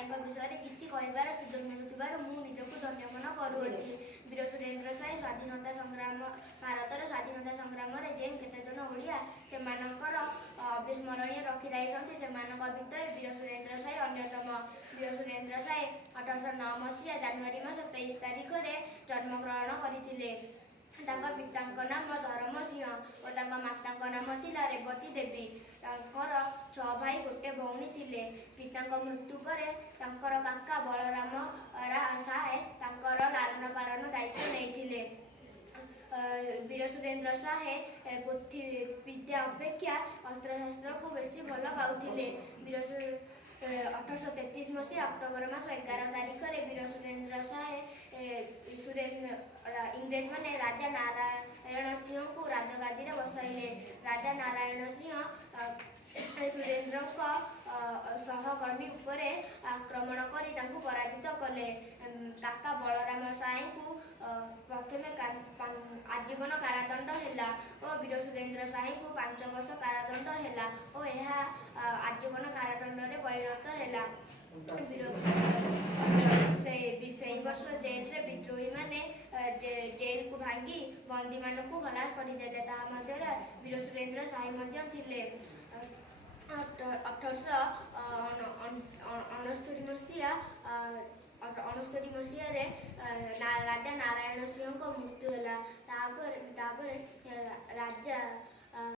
ସାଏଙ୍କ ବିଷୟରେ କିଛି କହିବାର ସୁଯୋଗ ମିଳୁଥିବାରୁ ମୁଁ ନିଜକୁ ଧନ୍ୟ ମନେ କରୁଅଛି। ବୀର ସୁରେନ୍ଦ୍ର ସାଏ ସ୍ୱାଧୀନତା ସଂଗ୍ରାମ ଭାରତର ସ୍ୱାଧୀନତା ସଂଗ୍ରାମରେ ଯେଉଁ କେତେଜଣ ଓଡ଼ିଆ ସେମାନଙ୍କର ଅବିସ୍ମରଣୀୟ ରଖିଯାଇଛନ୍ତି ସେମାନଙ୍କ ଭିତରେ ବୀର ସୁରେନ୍ଦ୍ର ସାଏ ଅନ୍ୟତମ। ବୀର ସୁରେନ୍ଦ୍ର ସାଏ 1809 ମସିହା ଜାନୁଆରୀ ମାସ 23 ତାରିଖରେ ଜନ୍ମଗ୍ରହଣ କରିଥିଲେ। ତାଙ୍କ ପିତାଙ୍କ ନାମ ଧରମ ସିଂହ ଓ ତାଙ୍କ ମାତାଙ୍କ ନାମ ଥିଲା ରେବତୀ ଦେବୀ। ତାଙ୍କର 6 ଭାଇ 1 ଭଉଣୀ ଥିଲେ। ପିତାଙ୍କ ମୃତ୍ୟୁ ପରେ ତାଙ୍କର କାକା ବଳରାମ ସାଏ ତାଙ୍କର ଲାଳନ ପାଳନ ଦାୟିତ୍ୱ ନେଇଥିଲେ। ବୀର ସୁରେନ୍ଦ୍ର ସାଏ ପୋଥି ବିଦ୍ୟା ଅପେକ୍ଷା ଅସ୍ତ୍ରଶସ୍ତ୍ରକୁ ବେଶୀ ଭଲ ପାଉଥିଲେ। 1833 ମସିହା ଅକ୍ଟୋବର ମାସ 11 ତାରିଖରେ ବୀର ସୁରେନ୍ଦ୍ର ସାଏ ଇଂରେଜମାନେ ରାଜା ନାରାୟଣ ସିଂହଙ୍କୁ ରାଜଗାଦିରେ ବସାଇଲେ। ରାଜା ନାରାୟଣ ସିଂହ ସୁରେନ୍ଦ୍ରଙ୍କ ସହକର୍ମୀ ଉପରେ ଆକ୍ରମଣ କରି ତାଙ୍କୁ ପରାଜିତ କଲେ। କାକା ବଳରାମ ସାଏଙ୍କୁ ପ୍ରଥମେ ଆଜୀବନ କାରାଦଣ୍ଡ ହେଲା ଓ ବୀର ସୁରେନ୍ଦ୍ର ସାଏଙ୍କୁ 5 ବର୍ଷ କାରାଦଣ୍ଡ ହେଲା ଓ ଏହା ଆଜୀବନ କାରାଦଣ୍ଡରେ ପରିଣତ ହେଲା। ସେହି ବର୍ଷ ଜେଲରେ ବିଦ୍ରୋହୀମାନେ ଜେଲକୁ ଭାଙ୍ଗି ବନ୍ଦୀମାନଙ୍କୁ ଖଲାସ କରିଦେଲେ। ତାହା ମଧ୍ୟରେ ବୀର ସୁରେନ୍ଦ୍ର ସାଏ ମଧ୍ୟ ଥିଲେ। 1869 ମସିହାରେ ରାଜା ନାରାୟଣ ସିଂହଙ୍କ ମୃତ୍ୟୁ ହେଲା। ତାପରେ ରାଜା